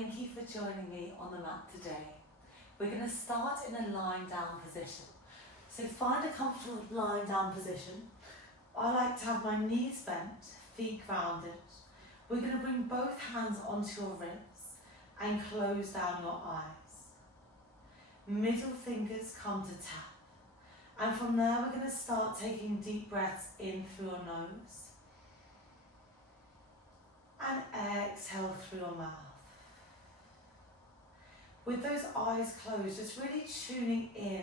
Thank you for joining me on the mat today. We're going to start in a lying down position. So find a comfortable lying down position. I like to have my knees bent, feet grounded. We're going to bring both hands onto your ribs and close down your eyes. Middle fingers come to tap. And from there we're going to start taking deep breaths in through your nose. And exhale through your mouth. With those eyes closed, just really tuning in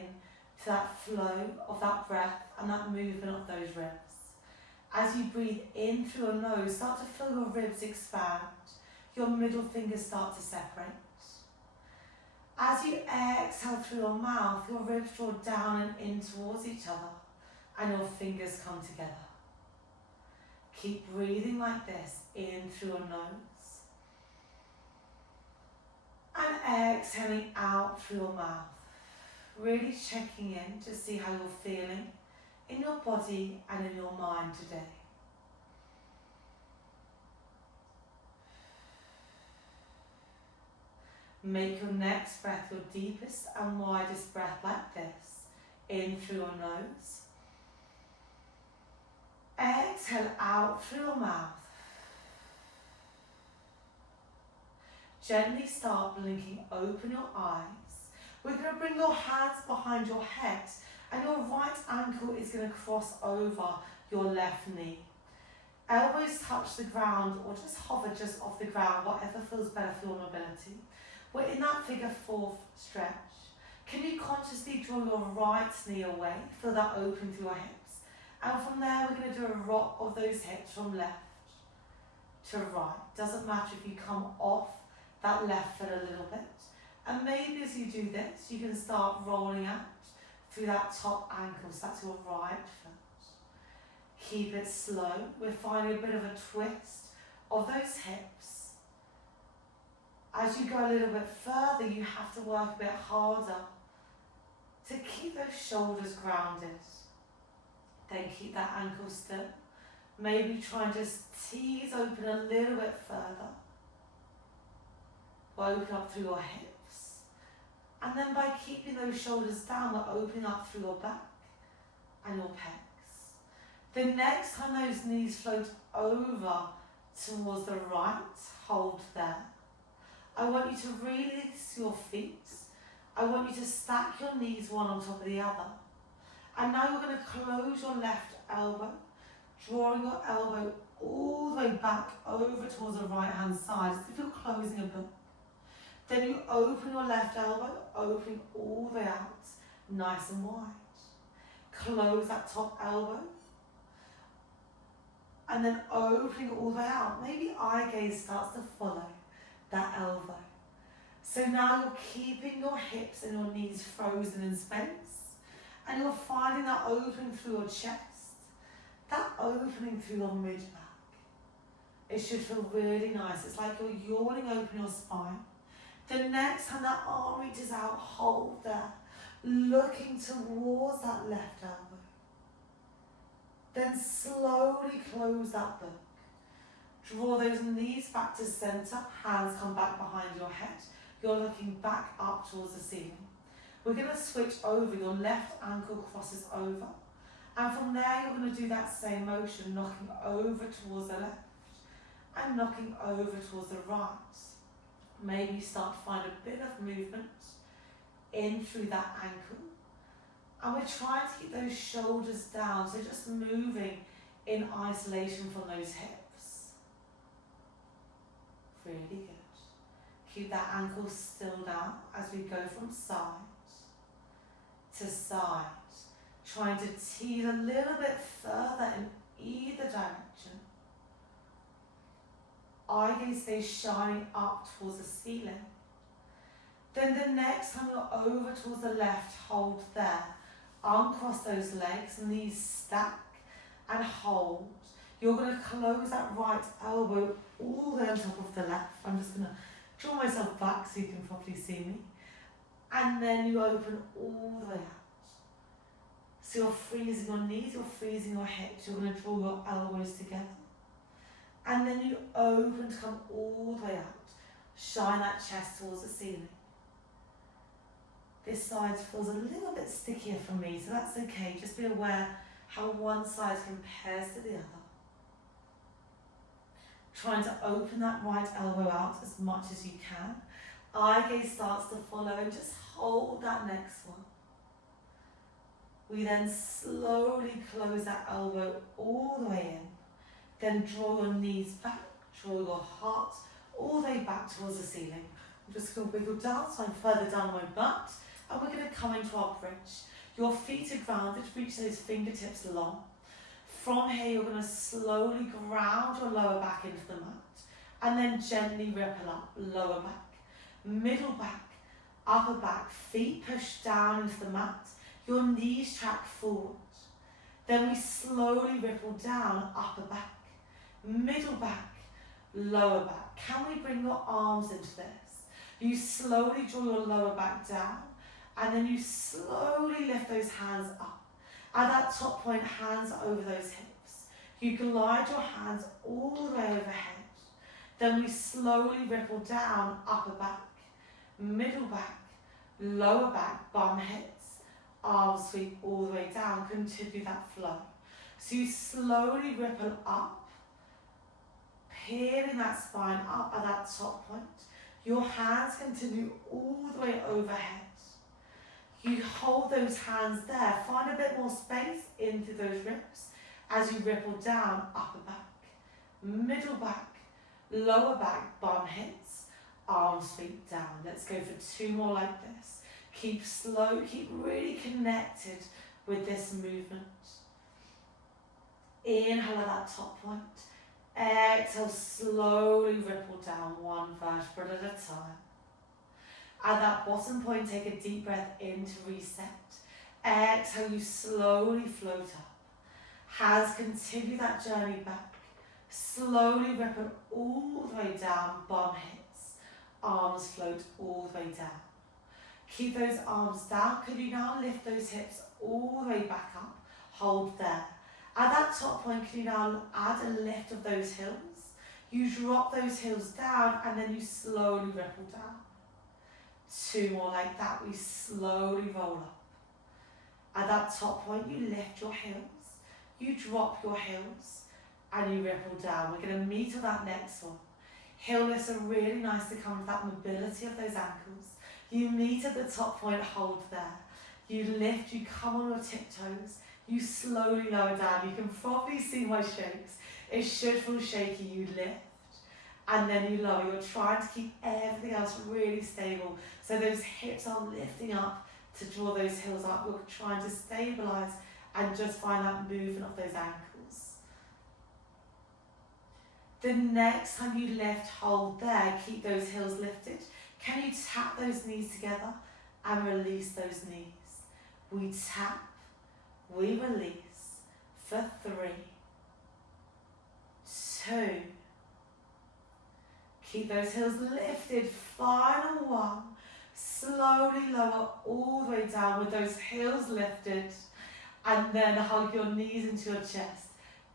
to that flow of that breath and that movement of those ribs. As you breathe in through your nose, start to feel your ribs expand, your middle fingers start to separate. As you exhale through your mouth, your ribs draw down and in towards each other and your fingers come together. Keep breathing like this in through your nose and exhaling out through your mouth. Really checking in to see how you're feeling in your body and in your mind today. Make your next breath your deepest and widest breath like this. In through your nose. Exhale out through your mouth. Gently start blinking open your eyes. We're going to bring your hands behind your head and your right ankle is going to cross over your left knee. Elbows touch the ground or just hover just off the ground, whatever feels better for your mobility. We're in that figure 4 stretch. Can you consciously draw your right knee away? Feel that open through your hips. And from there, we're going to do a rock of those hips from left to right. Doesn't matter if you come off that left foot a little bit. And maybe as you do this, you can start rolling out through that top ankle. So that's your right foot. Keep it slow. We're finding a bit of a twist of those hips. As you go a little bit further, you have to work a bit harder to keep those shoulders grounded. Then keep that ankle still. Maybe try and just tease open a little bit further. We'll open up through your hips. And then by keeping those shoulders down, we're opening up through your back and your pecs. The next time those knees float over towards the right, hold there. I want you to release your feet. I want you to stack your knees one on top of the other. And now you're going to close your left elbow, drawing your elbow all the way back over towards the right hand side, as if you're closing a book. Then you open your left elbow, opening all the way out, nice and wide. Close that top elbow. And then opening all the way out. Maybe eye gaze starts to follow that elbow. So now you're keeping your hips and your knees frozen in space. And you're finding that opening through your chest, that opening through your mid-back. It should feel really nice. It's like you're yawning open your spine. The next time that arm reaches out, hold there, looking towards that left elbow. Then slowly close that book. Draw those knees back to center, hands come back behind your head. You're looking back up towards the ceiling. We're going to switch over. Your left ankle crosses over. And from there, you're going to do that same motion, knocking over towards the left and knocking over towards the right. Maybe start to find a bit of movement in through that ankle. And we're trying to keep those shoulders down, so just moving in isolation from those hips. Really good. Keep that ankle still down as we go from side to side, trying to tease a little bit further in either direction. Eye gaze stays shining up towards the ceiling. Then the next time you're over towards the left, hold there. Uncross those legs, knees stack and hold. You're going to close that right elbow all the way on top of the left. I'm just going to draw myself back so you can properly see me. And then you open all the way out. So you're freezing your knees, you're freezing your hips, you're going to draw your elbows together. And then you open to come all the way out. Shine that chest towards the ceiling. This side feels a little bit stickier for me, so that's okay. Just be aware how one side compares to the other. Trying to open that right elbow out as much as you can. Eye gaze starts to follow, and just hold that next one. We then slowly close that elbow all the way in. Then draw your knees back, draw your heart all the way back towards the ceiling. I'm just going to wiggle down, so I'm further down my butt, and we're going to come into our bridge. Your feet are grounded, reach those fingertips long. From here, you're going to slowly ground your lower back into the mat, and then gently ripple up, lower back, middle back, upper back, feet push down into the mat, your knees track forward. Then we slowly ripple down, upper back, middle back, lower back. Can we bring your arms into this? You slowly draw your lower back down, and then you slowly lift those hands up. At that top point, hands over those hips. You glide your hands all the way overhead. Then we slowly ripple down, upper back, middle back, lower back, bum hits, arms sweep all the way down. Continue that flow. So you slowly ripple up, peeling that spine up at that top point. Your hands continue all the way overhead. You hold those hands there. Find a bit more space into those ribs as you ripple down, upper back, middle back, lower back, bum hits, arms sweep down. Let's go for 2 more like this. Keep slow, keep really connected with this movement. Inhale at that top point. Exhale, slowly ripple down, one vertebra at a time. At that bottom point, take a deep breath in to reset. Exhale, you slowly float up. Hands continue that journey back. Slowly ripple all the way down, bum hits. Arms float all the way down. Keep those arms down. Could you now lift those hips all the way back up? Hold there. At that top point, can you now add a lift of those heels? You drop those heels down, and then you slowly ripple down. 2 more like that. We slowly roll up. At that top point, you lift your heels. You drop your heels, and you ripple down. We're going to meet on that next one. Heel lifts are really nice to come with that mobility of those ankles. You meet at the top point, hold there. You lift, you come on your tiptoes. You slowly lower down. You can probably see my shakes. It should feel shaky. You lift, and then you lower. You're trying to keep everything else really stable. So those hips are lifting up to draw those heels up. You're trying to stabilize and just find that movement of those ankles. The next time you lift, hold there. Keep those heels lifted. Can you tap those knees together and release those knees? We tap. We release for 3, 2. Keep those heels lifted. Final one. Slowly lower all the way down with those heels lifted, and then hug your knees into your chest.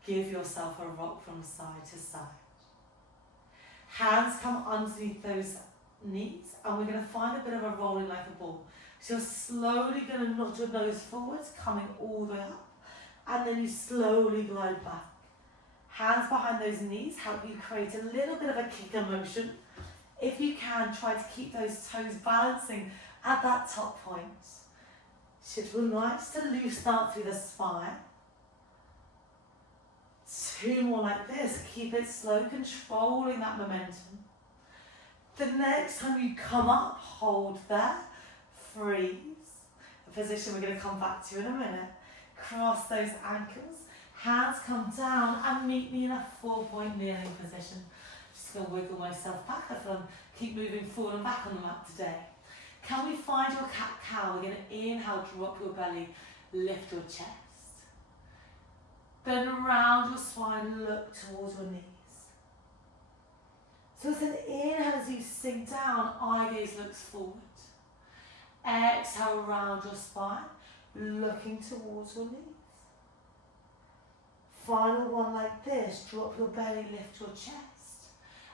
Give yourself a rock from side to side. Hands come underneath those knees, and we're going to find a bit of a rolling like a ball. So you're slowly going to nod your nose forwards, coming all the way up, and then you slowly glide back. Hands behind those knees help you create a little bit of a kicker motion. If you can, try to keep those toes balancing at that top point. Should feel nice to loosen up through the spine. 2 more like this. Keep it slow, controlling that momentum. The next time you come up, hold there. Freeze. A position we're going to come back to in a minute. Cross those ankles. Hands come down and meet me in a 4-point kneeling position. Just going to wiggle myself back. I feel keep moving forward and back on the mat today. Can we find your cat-cow? We're going to inhale, drop your belly, lift your chest. Then round your spine, look towards your knees. So it's an inhale as you sink down, eye gaze looks forward. Exhale, round your spine, looking towards your knees. Final one like this, drop your belly, lift your chest.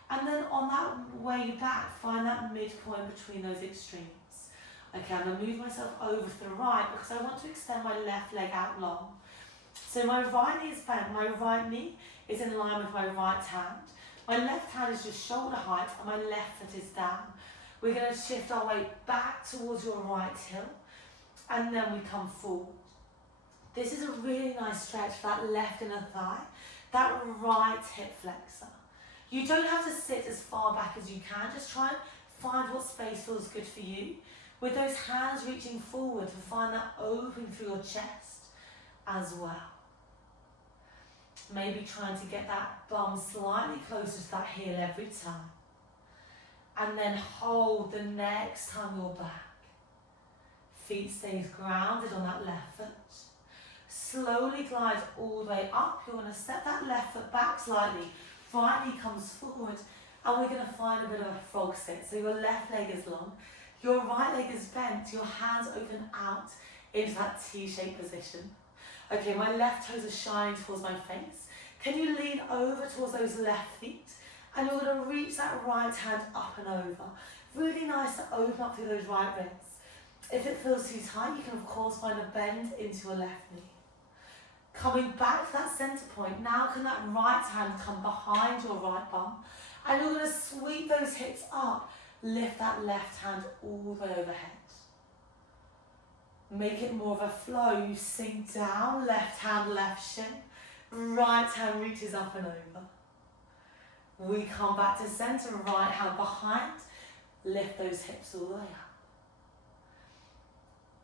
And then on that way back, find that midpoint between those extremes. Okay, I'm going to move myself over to the right because I want to extend my left leg out long. So my right knee is bent, my right knee is in line with my right hand. My left hand is just shoulder height and my left foot is down. We're going to shift our weight back towards your right heel and then we come forward. This is a really nice stretch for that left inner thigh, that right hip flexor. You don't have to sit as far back as you can, just try and find what space feels good for you. With those hands reaching forward to find that opening through your chest as well. Maybe trying to get that bum slightly closer to that heel every time. And then hold the next time you're back. Feet stays grounded on that left foot. Slowly glide all the way up. You're going to step that left foot back slightly. Right knee comes forward. And we're going to find a bit of a frog sit. So your left leg is long. Your right leg is bent. Your hands open out into that T-shaped position. Okay, my left toes are shining towards my face. Can you lean over towards those left feet? And you're going to reach that right hand up and over. Really nice to open up through those right ribs. If it feels too tight, you can of course find a bend into your left knee. Coming back to that center point, now can that right hand come behind your right bum. And you're going to sweep those hips up. Lift that left hand all the way overhead. Make it more of a flow. You sink down, left hand, left shin. Right hand reaches up and over. We come back to center, right hand behind. Lift those hips all the way up.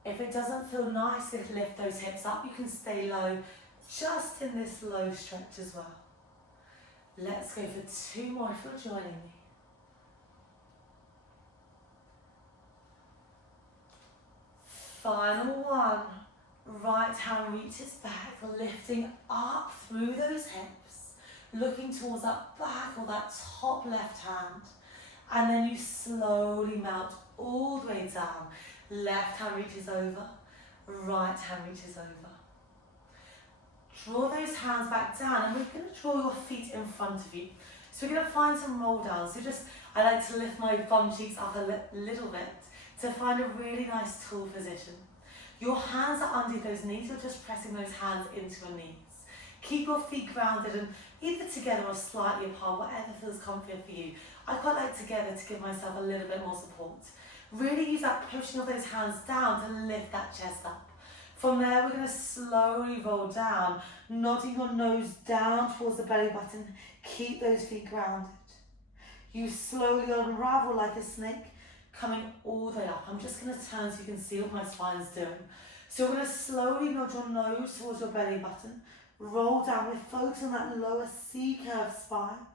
If it doesn't feel nice to lift those hips up, you can stay low just in this low stretch as well. Let's go for 2 more if you're joining me. Final one. Right hand reaches back, lifting up through those hips, looking towards that back or that top left hand. And then you slowly melt all the way down. Left hand reaches over, right hand reaches over. Draw those hands back down and we're going to draw your feet in front of you. So we're going to find some roll down. So I like to lift my bum cheeks up a little bit to find a really nice tall position. Your hands are under those knees, you're just pressing those hands into your knees. Keep your feet grounded and either together or slightly apart, whatever feels comfier for you. I quite like together to give myself a little bit more support. Really use that pushing of those hands down to lift that chest up. From there, we're going to slowly roll down, nodding your nose down towards the belly button. Keep those feet grounded. You slowly unravel like a snake, coming all the way up. I'm just going to turn so you can see what my spine's doing. So we're going to slowly nod your nose towards your belly button. Roll down. We're focusing on that lower C-curve spine.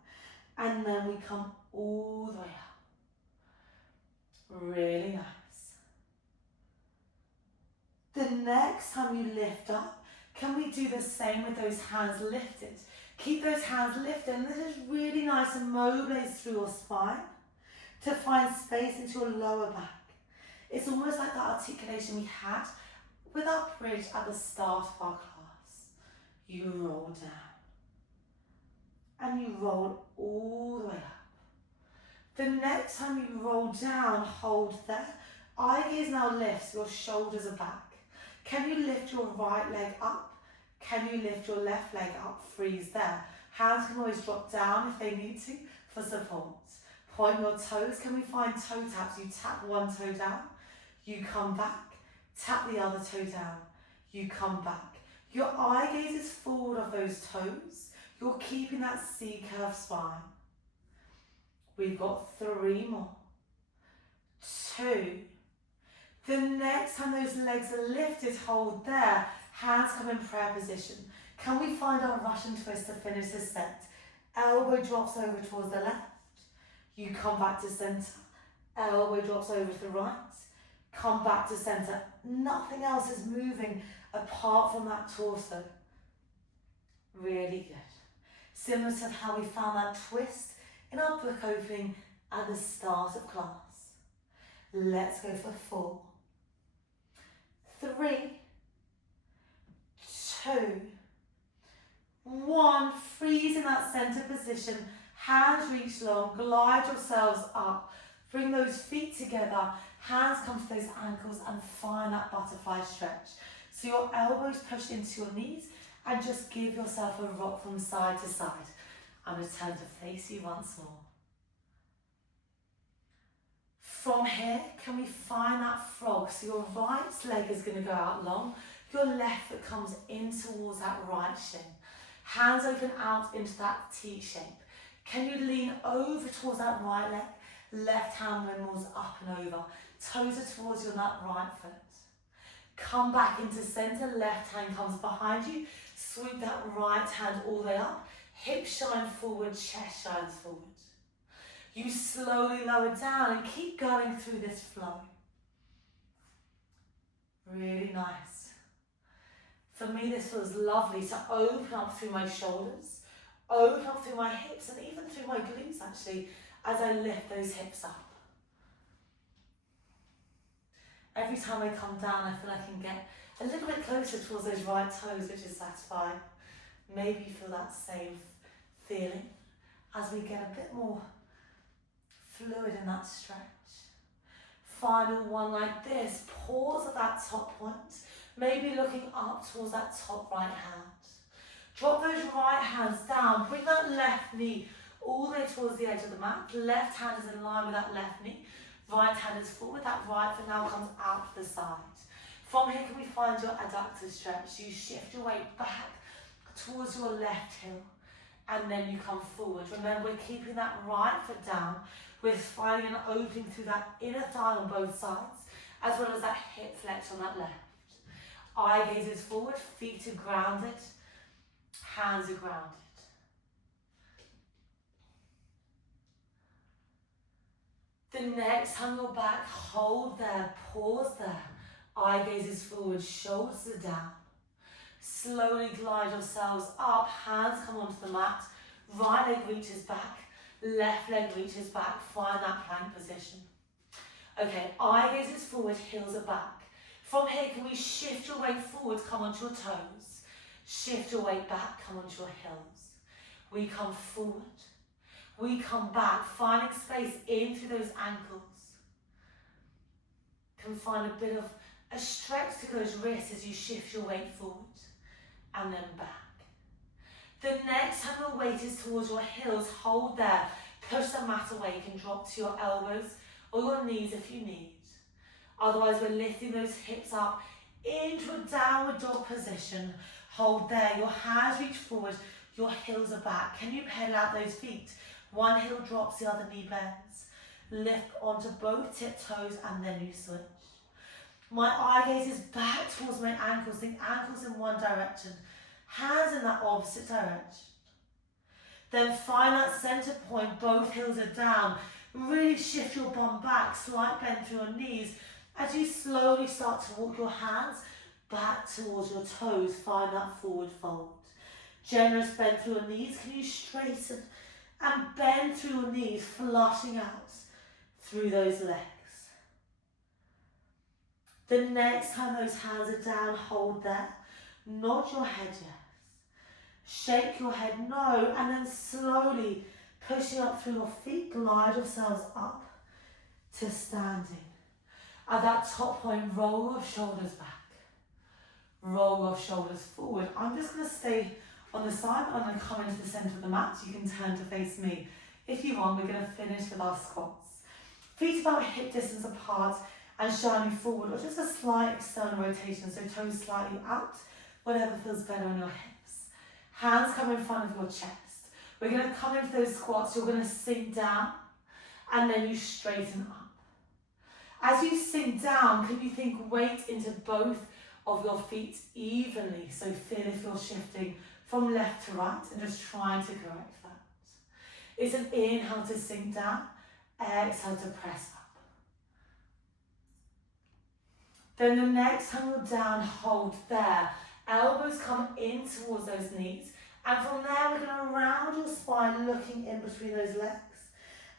And then we come all the way up. Really nice. The next time you lift up, can we do the same with those hands lifted? Keep those hands lifted. And this is really nice and mobilize through your spine to find space into your lower back. It's almost like that articulation we had with our bridge at the start of our class. You roll down. And you roll all the way up. The next time you roll down, hold there. Eye gaze now lifts, your shoulders are back. Can you lift your right leg up? Can you lift your left leg up? Freeze there. Hands can always drop down if they need to for support. Point your toes. Can we find toe taps? You tap one toe down. You come back. Tap the other toe down. You come back. Your eye gaze is forward of those toes. You're keeping that C-curve spine. We've got 3 more. 2. The next time those legs are lifted, hold there. Hands come in prayer position. Can we find our Russian twist to finish this set? Elbow drops over towards the left. You come back to center. Elbow drops over to the right. Come back to center. Nothing else is moving apart from that torso. Really good. Similar to how we found that twist in our book opening at the start of class. Let's go for 4, 3, 2, 1. Freeze in that center position. Hands reach long, glide yourselves up. Bring those feet together, hands come to those ankles and find that butterfly stretch. So your elbows pushed into your knees and just give yourself a rock from side to side. I'm going to turn to face you once more. From here, can we find that frog? So your right leg is going to go out long, your left foot comes in towards that right shin. Hands open out into that T shape. Can you lean over towards that right leg? Left hand windmills up and over. Toes are towards you on that right foot. Come back into center. Left hand comes behind you. Sweep that right hand all the way up. Hips shine forward, chest shines forward. You slowly lower down and keep going through this flow. Really nice. For me, this feels lovely to open up through my shoulders, open up through my hips, and even through my glutes actually, as I lift those hips up. Every time I come down, I feel I can get a little bit closer towards those right toes, which is satisfying. Maybe you feel that same feeling as we get a bit more fluid in that stretch. Final one like this. Pause at that top point. Maybe looking up towards that top right hand. Drop those right hands down. Bring that left knee all the way towards the edge of the mat. Left hand is in line with that left knee. Right hand is forward. That right foot now comes out to the side. From here, can we find your adductor stretch? You shift your weight back towards your left heel. And then you come forward. Remember, we're keeping that right foot down. We're finding an opening through that inner thigh on both sides, as well as that hip flex on that left. Eye gaze is forward, feet are grounded, hands are grounded. The next time you're back, hold there, pause there. Eye gaze is forward, shoulders are down. Slowly glide yourselves up, hands come onto the mat, right leg reaches back, left leg reaches back, find that plank position. Okay, eye gaze is forward, heels are back. From here, can we shift your weight forward, come onto your toes. Shift your weight back, come onto your heels. We come forward. We come back, finding space in through those ankles. Can find a bit of a stretch to those wrists as you shift your weight forward. And then back. The next time your weight is towards your heels, hold there. Push the mat away. You can drop to your elbows or your knees if you need. Otherwise, we're lifting those hips up into a downward dog position. Hold there. Your hands reach forward. Your heels are back. Can you pedal out those feet? One heel drops, the other knee bends. Lift onto both tip toes and then you switch. My eye gaze is back towards my ankles. Think ankles in one direction. Hands in that opposite direction. Then find that center point. Both heels are down. Really shift your bum back. Slight bend through your knees. As you slowly start to walk your hands back towards your toes, find that forward fold. Generous bend through your knees. Can you straighten and bend through your knees, flushing out through those legs. The next time those hands are down, hold there. Nod your head yes. Shake your head no, and then slowly pushing up through your feet, glide yourselves up to standing. At that top point, roll your shoulders back. Roll your shoulders forward. I'm just going to stay on the side. I'm going to come into the centre of the mat. You can turn to face me. If you want, we're going to finish with our squats. Feet about hip distance apart and shining forward, or just a slight external rotation, so toes slightly out, whatever feels better on your hips. Hands come in front of your chest. We're going to come into those squats. You're going to sink down and then you straighten up. As you sink down, can you think weight into both of your feet evenly? So feel if you're shifting from left to right and just trying to correct that. It's an inhale to sink down, exhale to press up. Then the next time you're down, hold there. Elbows come in towards those knees. And from there, we're going to round your spine, looking in between those legs.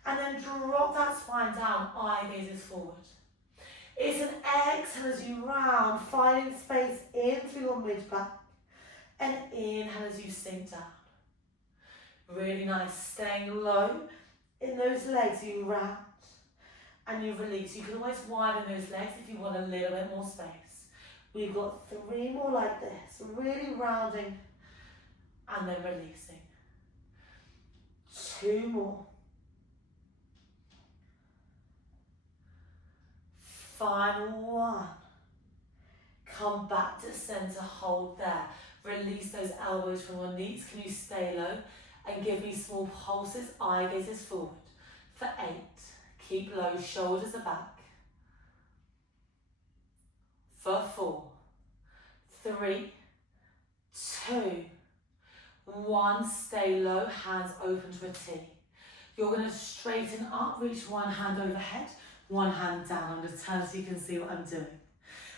And then drop that spine down, eye gazes forward. It's an exhale as you round, finding space in through your mid-back. And inhale as you sink down. Really nice. Staying low in those legs, you round and you release. You can always widen those legs if you want a little bit more space. We've got 3 more like this. Really rounding and then releasing. 2 more. Final one. Come back to center, hold there. Release those elbows from your knees. Can you stay low and give me small pulses, eye gazes forward. For 8, keep low, shoulders are back. For 4, 3, 2, 1, stay low, hands open to a T. You're going to straighten up, reach one hand overhead, one hand down. I'm just turning so you can see what I'm doing.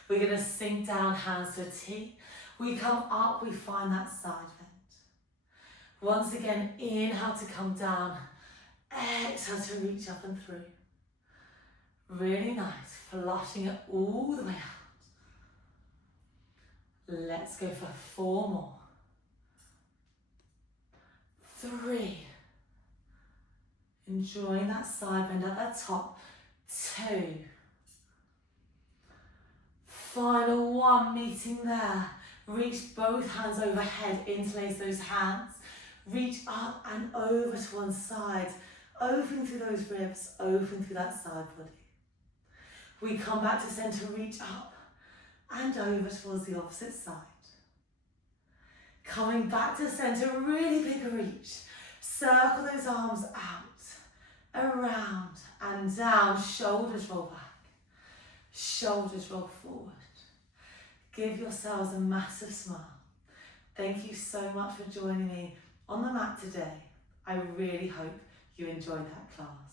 We're going to sink down, hands to a T. We come up, we find that side bend. Once again, inhale to come down, exhale to reach up and through. Really nice, flushing it all the way out. Let's go for 4 more. 3. Enjoying that side bend at the top. 2. Final 1, meeting there. Reach both hands overhead, interlace those hands. Reach up and over to one side. Open through those ribs, open through that side body. We come back to center, reach up and over towards the opposite side. Coming back to center, really big reach. Circle those arms out, around and down. Shoulders roll back, shoulders roll forward. Give yourselves a massive smile. Thank you so much for joining me on the mat today. I really hope you enjoyed that class.